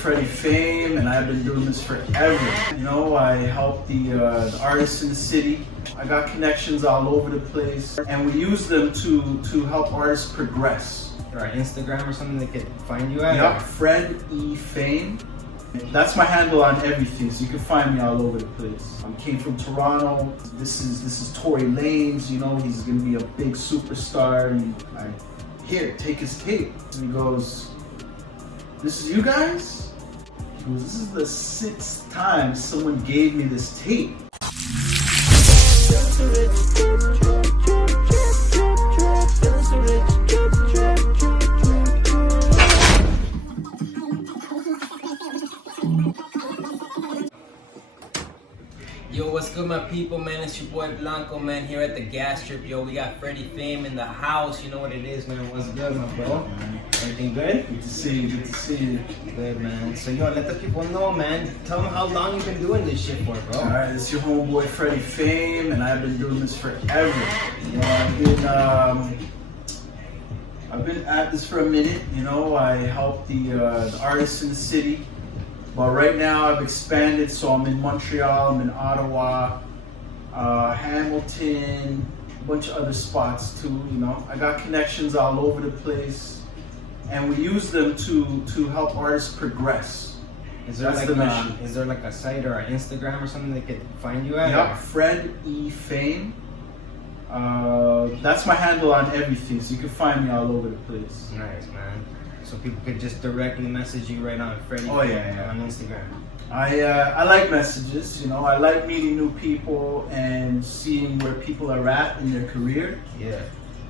Freddy fame, and I've been doing this forever. You know, I help the artists in the city. I got connections all over the place, and we use them to help artists progress. Or Instagram or something they could find you at? Yup, Freddy fame. That's my handle on everything, so you can find me all over the place. I came from Toronto. This is Tory Lanez. You know, he's gonna be a big superstar. And here, take his tape. And he goes, "This is you guys?" He goes, "This is the 6th time someone gave me this tape." Yo, what's good, my people, man? It's your boy Blanco, man, here at the gas strip. Yo, we got Freddy fame in the house. You know what it is, man. What's good, my bro? Everything good? Good to see you. Good to see you. Good, man. So, yo, let the people know, man. Tell them how long you've been doing this shit for, bro. All right, it's your homeboy Freddy fame, and I've been doing this forever. You know, I've been at this for a minute. You know, I help the artists in the city. But right now I've expanded, so I'm in Montreal, I'm in Ottawa, Hamilton, a bunch of other spots too. You know, I got connections all over the place, and we use them to help artists progress. Is there That's like the mission. Is there like a site or an Instagram or something they could find you at? Yep, Freddy fame. That's my handle on everything, so you can find me all over the place. Nice, man. So people could just directly message you right on Freddy Oh, yeah. on Instagram. I like messages, you know. I like meeting new people and seeing where people are at in their career. Yeah.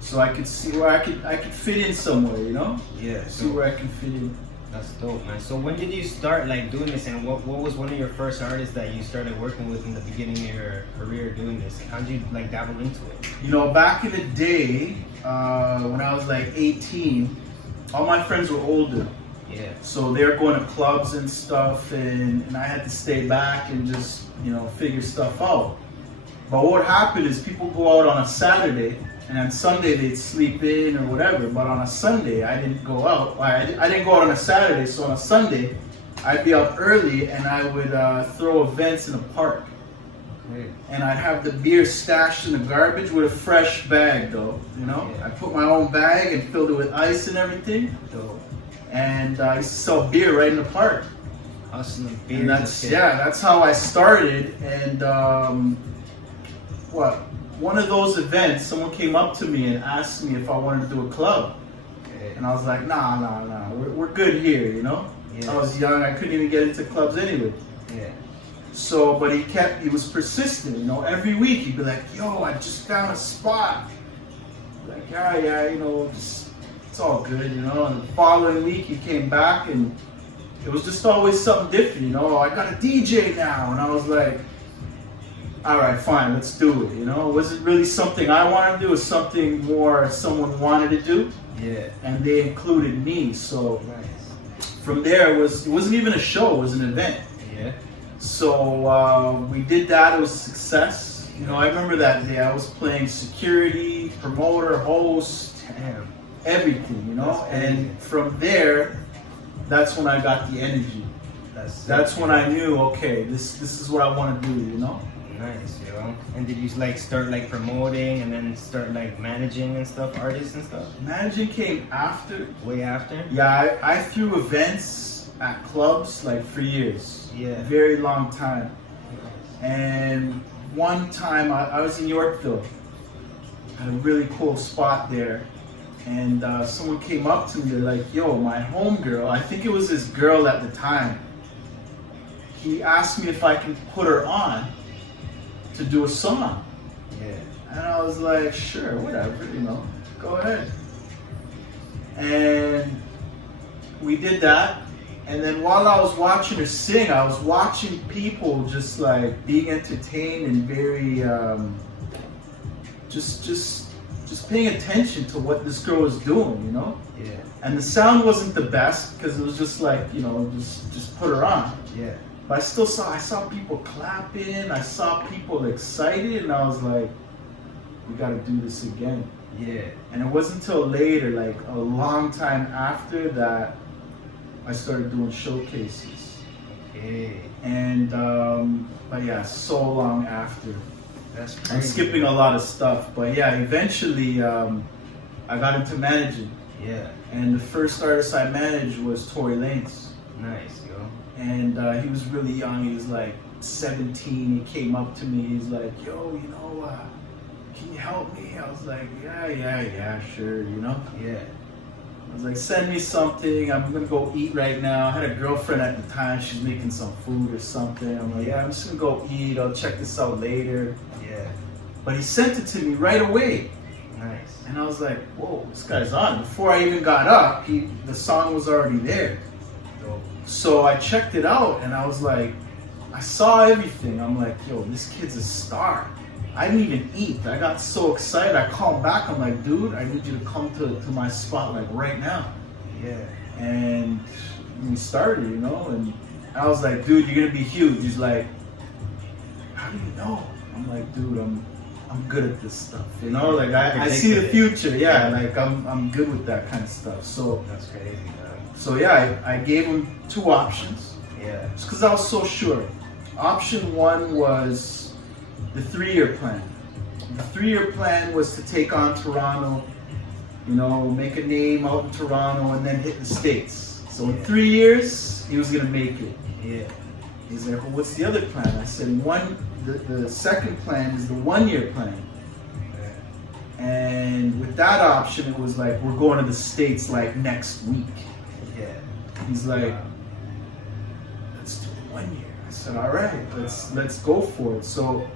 So I could see where I could fit in somewhere, you know. Yeah. See where I can fit in. That's dope, man. So when did you start like doing this, and what was one of your first artists that you started working with in the beginning of your career doing this? How did you like dabble into it? You know, back in the day, when I was like 18, all my friends were older. Yeah. So they were going to clubs and stuff, and I had to stay back and just, you know, figure stuff out. But what happened is people go out on a Saturday, and on Sunday they'd sleep in or whatever. But on a Sunday, I didn't go out. I didn't go out on a Saturday, so on a Sunday, I'd be up early and I would throw events in a park. Great. And I'd have the beer stashed in the garbage with a fresh bag, though. You know, Yeah. I put my own bag and filled it with ice and everything. Dope. And I used to sell beer right in the park. Hustling beers. And that's how I started. And one of those events, someone came up to me and asked me if I wanted to do a club. Okay. And I was like, nah, we're good here, you know? Yeah. I was young, I couldn't even get into clubs anyway. Yeah. So, but he was persistent, you know, every week he'd be like, yo, I just found a spot. Like, yeah, you know, it's all good, you know. And the following week he came back and it was just always something different, you know. I got a DJ now. And I was like, all right, fine, let's do it, you know. It wasn't really something I wanted to do, it was something more someone wanted to do. Yeah. And they included me, so Nice. from there it wasn't even a show, it was an event. Yeah. So we did that, it was a success. You know, I remember that day I was playing security, promoter, host, Damn. everything, you know. That's crazy. And from there, that's when I got the energy. That's when I knew, okay, this is what I want to do, you know. Nice, yo. And did you like start like promoting and then start like managing and stuff, artists and stuff? Managing came after. Way after? Yeah, I threw events at clubs like for years. Yeah. A very long time. And one time I was in Yorkville. Had a really cool spot there. And someone came up to me, they're like, yo, my homegirl, I think it was this girl at the time. He asked me if I can put her on to do a song. Yeah. And I was like, sure, whatever, you know, go ahead. And we did that. And then while I was watching her sing, I was watching people just like being entertained and very, just paying attention to what this girl was doing, you know? Yeah. And the sound wasn't the best because it was just like, you know, just put her on. Yeah. But I saw people clapping, I saw people excited, and I was like, we gotta do this again. Yeah. And it wasn't until later, like a long time after, that I started doing showcases. Okay. And but yeah, so long after. That's crazy. I'm skipping a lot of stuff, but yeah, eventually I got into managing. Yeah. And the first artist I managed was Tory Lanez. Nice, yo. And he was really young. He was like 17. He came up to me. He's like, yo, you know, can you help me? I was like, yeah, sure, you know? Yeah. I was like, send me something. I'm gonna go eat right now. I had a girlfriend at the time. She's making some food or something. I'm like, yeah, I'm just gonna go eat. I'll check this out later. Yeah. But he sent it to me right away. Nice. And I was like, whoa, this guy's on. Before I even got up, the song was already there. Dope. So I checked it out and I was like, I saw everything. I'm like, yo, this kid's a star. I didn't even eat. I got so excited. I called back. I'm like, dude, I need you to come to my spot like right now. Yeah. And we started, you know, and I was like, dude, you're gonna be huge. He's like, how do you know? I'm like, dude, I'm good at this stuff, you know. Like I see the future. Yeah, like I'm good with that kind of stuff. So that's crazy, man. So yeah, I gave him 2 options. Yeah. Just because I was so sure. Option 1 was the 3-year plan. The 3-year plan was to take on Toronto, you know, make a name out in Toronto, and then hit the States. So in 3 years, he was gonna make it. Yeah. He's like, well, what's the other plan? I said, the second plan is the 1-year plan. Yeah. And with that option, it was like, we're going to the States like next week. Yeah. He's like, let's do the 1 year. I said, all right, let's go for it. So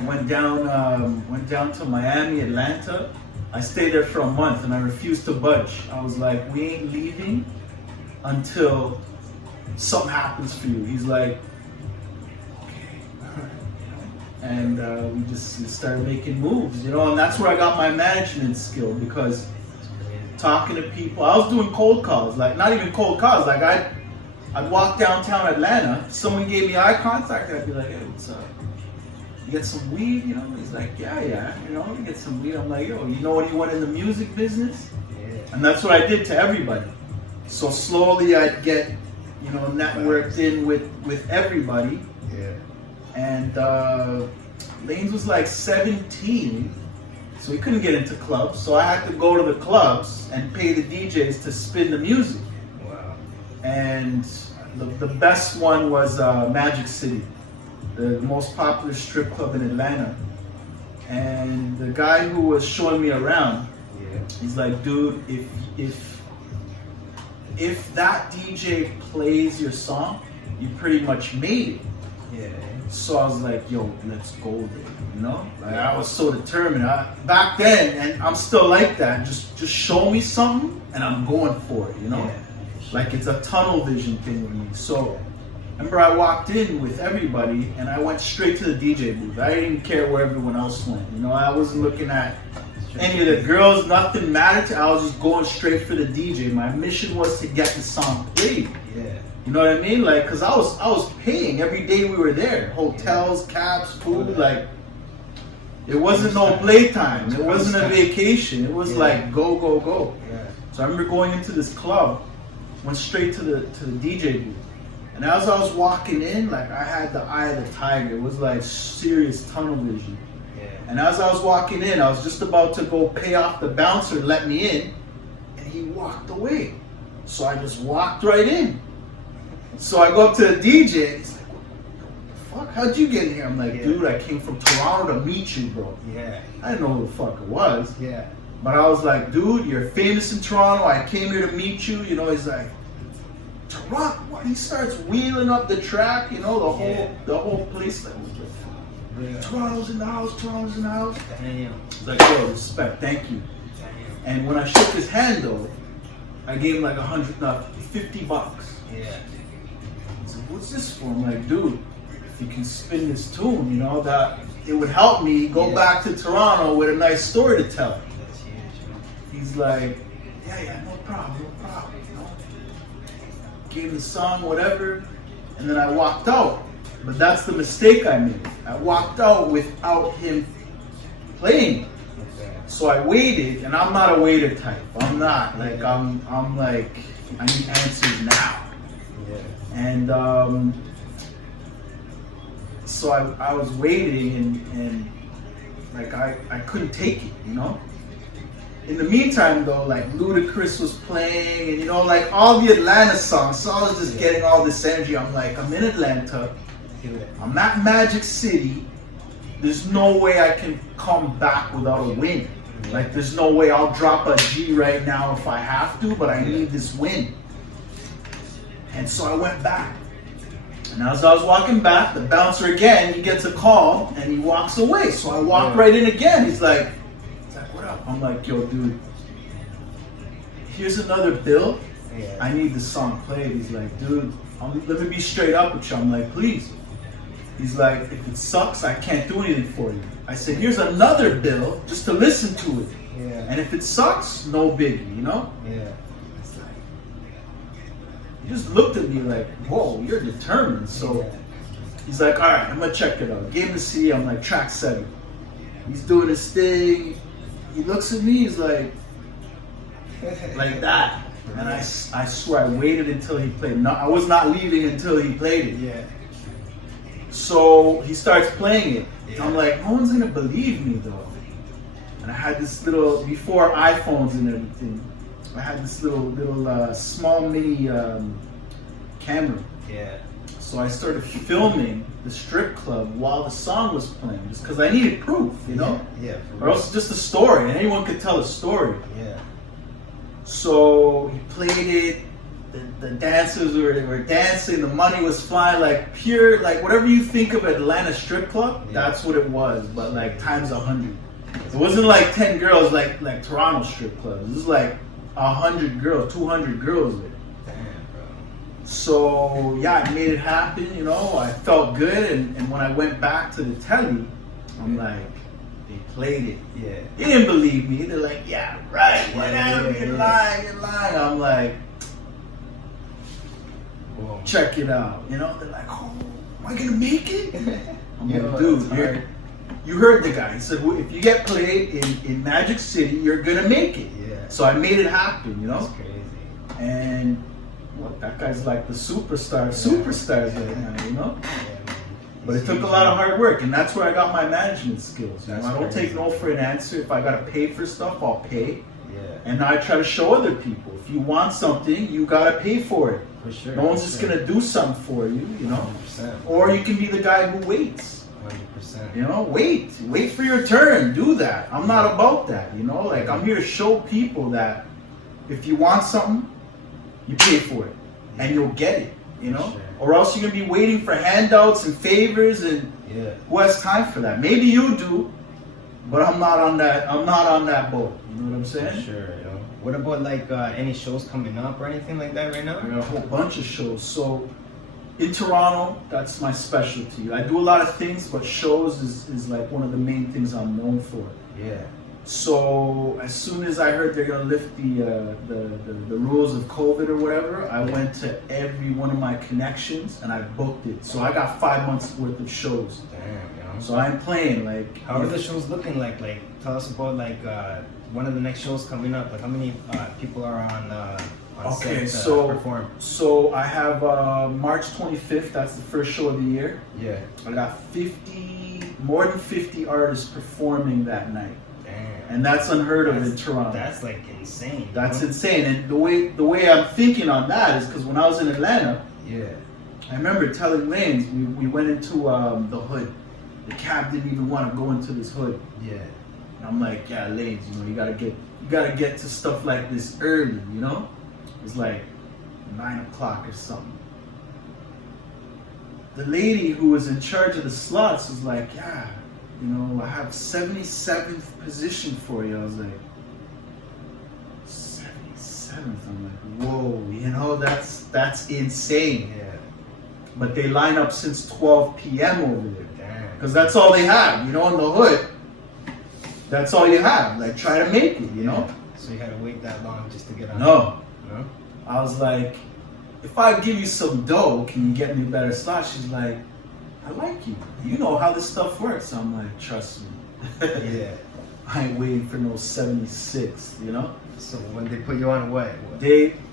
I went down to Miami, Atlanta. I stayed there for a month and I refused to budge. I was like, we ain't leaving until something happens for you. He's like, okay, all right. And we started making moves, you know, and that's where I got my management skill, because talking to people, I was doing cold calls, like not even cold calls, like I'd walk downtown Atlanta, someone gave me eye contact, I'd be like, hey, what's up? You get some weed, you know? He's like, yeah, you know, you get some weed. I'm like, yo, you know anyone in the music business? Yeah. And that's what I did to everybody. So slowly I'd get, you know, networked in with everybody. Yeah. And Lanez was like 17, so he couldn't get into clubs. So I had to go to the clubs and pay the DJs to spin the music. Wow. And the best one was Magic City, the most popular strip club in Atlanta. And the guy who was showing me around, he's like, dude, if that DJ plays your song, you pretty much made it. Yeah. So I was like, yo, let's go there, you know? Like, I was so determined. Back then, and I'm still like that, just show me something and I'm going for it, you know? Yeah. Like it's a tunnel vision thing with me. So remember, I walked in with everybody and I went straight to the DJ booth. I didn't care where everyone else went. You know, I wasn't looking at any of the girls, nothing mattered to. I was just going straight for the DJ. My mission was to get the song played. Yeah. You know what I mean? Like, cause I was paying every day we were there. Hotels, cabs, food, like it wasn't no playtime. It wasn't a vacation. It was like go, go, go. Yeah. So I remember going into this club, went straight to the DJ booth. And as I was walking in, like I had the eye of the tiger. It was like serious tunnel vision. Yeah. And as I was walking in, I was just about to go pay off the bouncer to let me in, and he walked away. So I just walked right in. So I go up to the DJ, and he's like, what the fuck? How'd you get in here? I'm like, dude, I came from Toronto to meet you, bro. Yeah. I didn't know who the fuck it was. Yeah. But I was like, dude, you're famous in Toronto. I came here to meet you. You know, he's like, Toronto? What? He starts wheeling up the track, you know, the whole place. Like, Toronto's in the house, Toronto's in the house. Damn. He's like, yo, respect, thank you. Damn. And when I shook his hand, though, I gave him like $50. Yeah. He's like, what's this for? I'm like, dude, if you can spin this tune, you know, that it would help me go back to Toronto with a nice story to tell. That's huge, man. He's like, yeah, no problem, you know. Gave him the song, whatever, and then I walked out. But that's the mistake I made. I walked out without him playing. Okay. So I waited, and I'm not a waiter type. I'm not. Like, I'm like, I need answers now. Yeah. And so I was waiting and like I couldn't take it, you know? In the meantime though, like Ludacris was playing and you know, like all the Atlanta songs, so I was just getting all this energy. I'm like, I'm in Atlanta, I'm at Magic City, there's no way I can come back without a win. Like there's no way I'll drop a G right now if I have to, but I need this win. And so I went back. And as I was walking back, the bouncer again, he gets a call and he walks away. So I walk right in again. He's like, what up? I'm like, yo, dude, here's another bill. I need this song played. He's like, dude, let me be straight up with you. I'm like, please. He's like, if it sucks, I can't do anything for you. I said, here's another bill just to listen to it. Yeah. And if it sucks, no biggie, you know? Yeah. He just looked at me like, whoa, you're determined. So he's like, all right, I'm gonna check it out. Gave him the CD, I'm like, track 7. He's doing his thing. He looks at me, he's like that. And I swear, I waited until he played. No, I was not leaving until he played it. Yeah. So he starts playing it. Yeah. I'm like, no one's gonna believe me though. And I had this little, before iPhones and everything, I had this little small mini camera. Yeah. So I started filming the strip club while the song was playing, just because I needed proof, you know? Yeah. Or else it's just a story, and anyone could tell a story. Yeah. So he played it. The dancers were dancing. The money was flying, like pure, like whatever you think of Atlanta strip club. Yeah. That's what it was, but like times 100. It wasn't like 10 girls like Toronto strip clubs. It was like 100 girls, 200 girls there. Damn, bro. So yeah, I made it happen. You know, I felt good, and when I went back to the telly, I'm like, they played it. Yeah. They didn't believe me. They're like, yeah, right, whatever. You're lying. I'm like, whoa. Check it out. You know, they're like, oh, am I gonna make it? I'm like, dude, you heard the guy. He said, well, if you get played in Magic City, you're gonna make it. Yeah. So I made it happen, you know? That's crazy. And what, that guy's like the superstars right now, you know? Yeah, but it took a lot of hard work, and that's where I got my management skills. You know? I don't take no for an answer. If I gotta pay for stuff, I'll pay. Yeah. And now I try to show other people, if you want something, you gotta pay for it. For sure. No one's just gonna do something for you, you know? 100%. Or you can be the guy who waits. 100%. You know, wait for your turn. Do that. I'm not about that. You know, like I'm here to show people that if you want something, you pay for it, and you'll get it. You know, or else you're gonna be waiting for handouts and favors, and who has time for that? Maybe you do, but I'm not on that. I'm not on that boat. You know what I'm saying? For sure. You know. What about like any shows coming up or anything like that right now? I got a whole bunch of shows. So. In Toronto, that's my specialty. I do a lot of things, but shows is like one of the main things I'm known for. Yeah. So as soon as I heard they're gonna lift the rules of COVID or whatever, I went to every one of my connections and I booked it. So I got 5 months worth of shows. Damn, you know. So I'm playing like. How are the shows looking like? Like, tell us about like one of the next shows coming up. Like, how many people are on okay, set perform? So I have March 25th. That's the first show of the year. Yeah. I got more than 50 artists performing that night. Damn. And that's unheard of in Toronto. That's like insane. That's insane. And the way I'm thinking on that is because when I was in Atlanta, I remember telling Lanez, we went into the hood. The cab didn't even want to go into this hood. Yeah. And I'm like, yeah, Lanez, you know, you gotta get to stuff like this early, you know? It's like 9 o'clock or something. The lady who was in charge of the slots was like, yeah, you know, I have 77th position for you. I was like, 77th? I'm like, whoa, you know, that's insane. Yeah. But they line up since 12 p.m. over there. Damn. Because that's all they have, you know, in the hood. That's all you have. Like, try to make it, you know? So you had to wait that long just to get on? No. No? I was like, if I give you some dough, can you get me a better slot? She's like, I like you. You know how this stuff works. I'm like, trust me. Yeah. I ain't waiting for no 76, you know? So when they put you on what?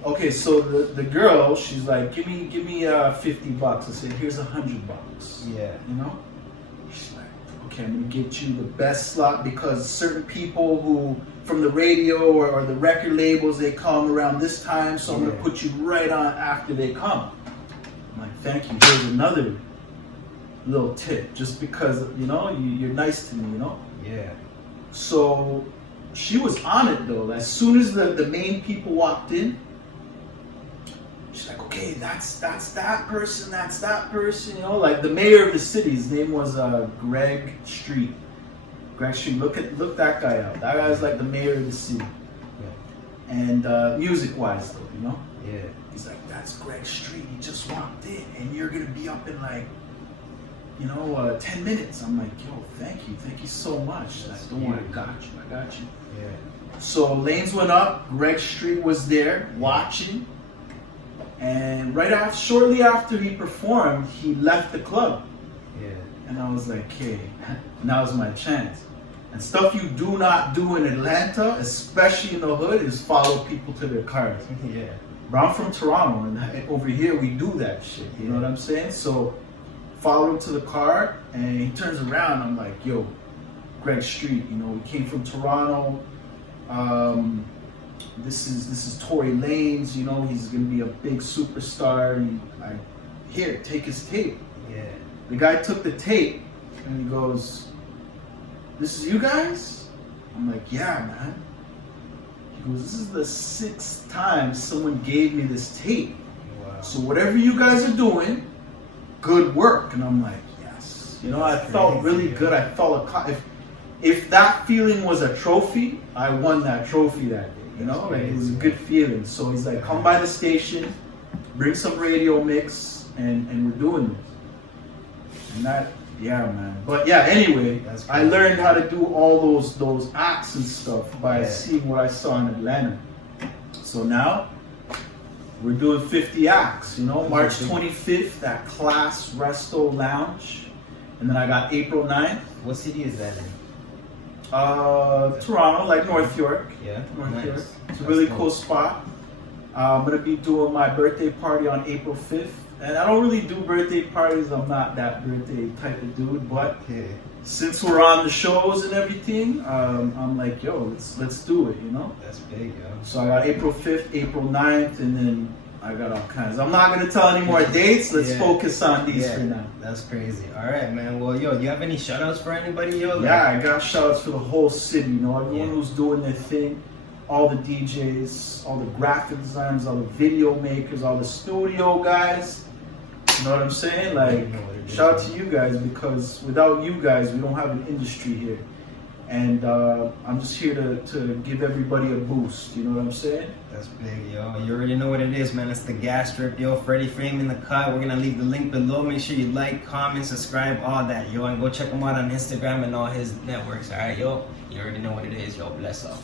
Okay, so the girl, she's like, give me $50. I said, here's $100. Yeah. You know? She's like, okay, I'm gonna get you the best slot because certain people who from the radio or the record labels, they come around this time, so I'm gonna put you right on after they come. I'm like, thank you. Here's another little tip, just because you know you're nice to me, you know. Yeah. So she was on it though. As soon as the main people walked in, she's like, okay, that's that person, you know, like the mayor of the city. His name was Greg Street. Greg Street. Look that guy up. That guy's like the mayor of the city. Yeah. And music-wise though, you know. Yeah. He's like, that's Greg Street. He just walked in, and you're gonna be up in like, 10 minutes. I'm like, yo, thank you so much. Like, don't worry, I got you. Yeah. So lanes went up. Greg Street was there watching, and shortly after he performed, he left the club. Yeah. And I was like, okay, now's my chance. And stuff you do not do in Atlanta, especially in the hood, is follow people to their cars. Yeah. But I'm from Toronto, and over here we do that shit. You know what I'm saying? So follow him to the car, and he turns around. I'm like, yo, Greg Street. You know, he came from Toronto. This is Tory Lanez. You know, he's gonna be a big superstar. Here, take his tape. Yeah. The guy took the tape, and he goes, "This is you guys?" I'm like, "Yeah, man." He goes, "This is the 6th time someone gave me this tape. Wow. So whatever you guys are doing, good work." And I'm like, yes. You know, I felt really good. I felt if that feeling was a trophy, I won that trophy that day. You know, like it was a good feeling. So he's like, come by the station, bring some radio mix, and we're doing this. And that, yeah, man. But yeah, anyway, I learned how to do all those acts and stuff by seeing what I saw in Atlanta. So now we're doing 50 acts, you know, March 25th at Class Resto Lounge. And then I got April 9th. What city is that in? Toronto, like North York. Yeah, North York. It's a really cool spot. I'm going to be doing my birthday party on April 5th. And I don't really do birthday parties. I'm not that birthday type of dude. But since we're on the shows and everything, I'm like, yo, let's do it, you know? That's big, yo. So I got April 5th, April 9th, and then I got all kinds. I'm not going to tell any more dates. Let's focus on these for now. That's crazy. All right, man. Well, yo, do you have any shout-outs for anybody, yo? Yeah, I got shout-outs for the whole city, you know, everyone who's doing their thing. All the DJs, all the graphic designers, all the video makers, all the studio guys. You know what I'm saying? Like, shout out to you guys, because without you guys, we don't have an industry here. And I'm just here to give everybody a boost. You know what I'm saying? That's big, yo. You already know what it is, man. It's the gas strip, yo. Freddy Fame in the cut. We're gonna leave the link below. Make sure you like, comment, subscribe, all that, yo. And go check him out on Instagram and all his networks, all right, yo? You already know what it is, yo. Bless up.